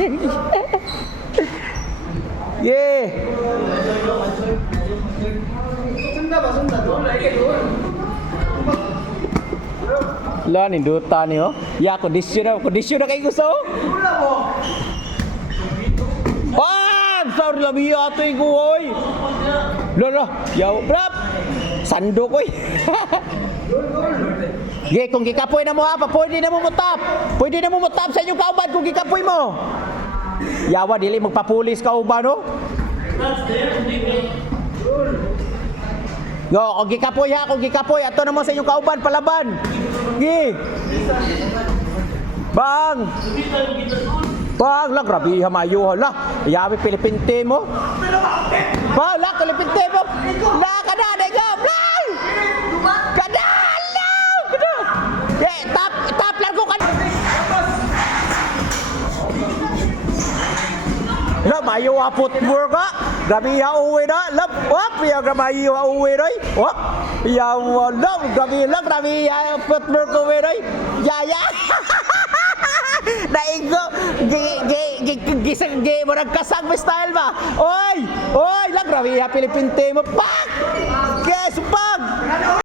Yeah. Lah ni duta ni oh. Ya kondisyon na kayo gusto. Ah, sorry lah biya to ko oy. Lah, ya brap. Sando ko. Ge kung gikapoy na mo ha, pwede na mo mutap. Pwede na mo mutap sa inyong kauban kung gikapoy mo. Yawa dili magpapulis ka uban no? Yo, kung gikapoy ha, kung gikapoy ato na mo sa inyong kauban palaban. Gi. Bang. Bang, lah grabe ha mayo lah. Yawi Pilipinte mo. Ba, lah Pilipinte mo. La kada dego. Play. Kada. Tap lang ko kan. Lo mayo ha footwork ka. Grabe ha uwi na. Lap, op, ya grabe ha uwi ray. Op. Ya wala, grabe ha footwork uwi ray. Ya. Naigo, gisang mo nagkasang mo style ba? Oy, lang grabe ha Pilipinte mo. Pak! Yes, pak!